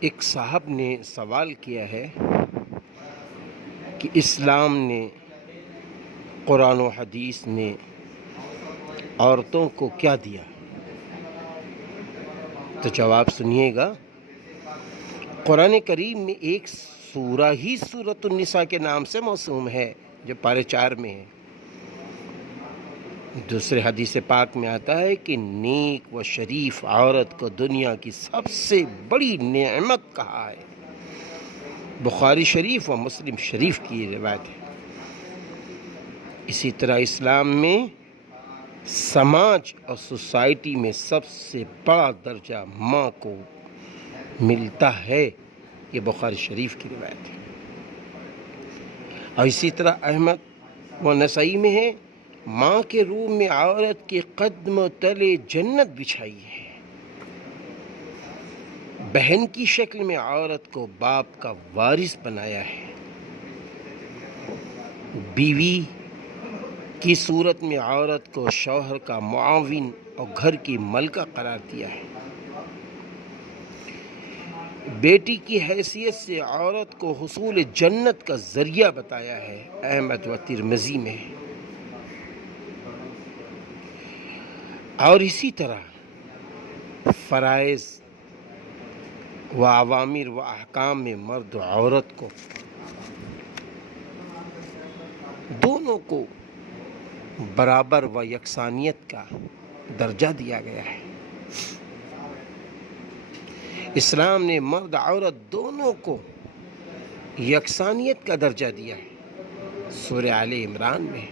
ایک صاحب نے سوال کیا ہے کہ اسلام نے، قرآن و حدیث نے عورتوں کو کیا دیا؟ تو جواب سنیے گا۔ قرآن کریم میں ایک سورہ ہی سورۃ النساء کے نام سے موسوم ہے جو پارے 4 میں ہے۔ دوسرے حدیث پاک میں آتا ہے کہ نیک و شریف عورت کو دنیا کی سب سے بڑی نعمت کہا ہے۔ بخاری شریف و مسلم شریف کی یہ روایت ہے۔ اسی طرح اسلام میں سماج اور سوسائٹی میں سب سے بڑا درجہ ماں کو ملتا ہے، یہ بخاری شریف کی روایت ہے۔ اور اسی طرح احمد و نسائی میں ہے، ماں کے روم میں عورت کے قدم تلے جنت بچھائی ہے۔ بہن کی شکل میں عورت کو باپ کا وارث بنایا ہے۔ بیوی کی صورت میں عورت کو شوہر کا معاون اور گھر کی ملکہ قرار دیا ہے۔ بیٹی کی حیثیت سے عورت کو حصول جنت کا ذریعہ بتایا ہے، احمد و ترمذی میں ہے۔ اور اسی طرح فرائض و اوامر و احکام میں مرد و عورت کو دونوں کو برابر و یکسانیت کا درجہ دیا گیا ہے۔ اسلام نے مرد عورت دونوں کو یکسانیت کا درجہ دیا ہے، سورہ آل عمران میں۔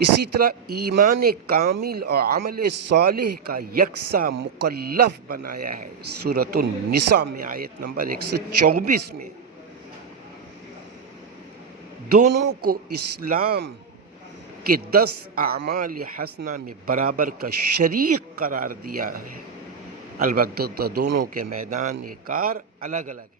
اسی طرح ایمان کامل اور عمل صالح کا یکساں مکلف بنایا ہے، سورۃ النساء میں آیت نمبر 124 میں۔ دونوں کو اسلام کے 10 اعمال حسنہ میں برابر کا شریک قرار دیا ہے، البتہ دونوں کے میدان کار الگ الگ ہیں۔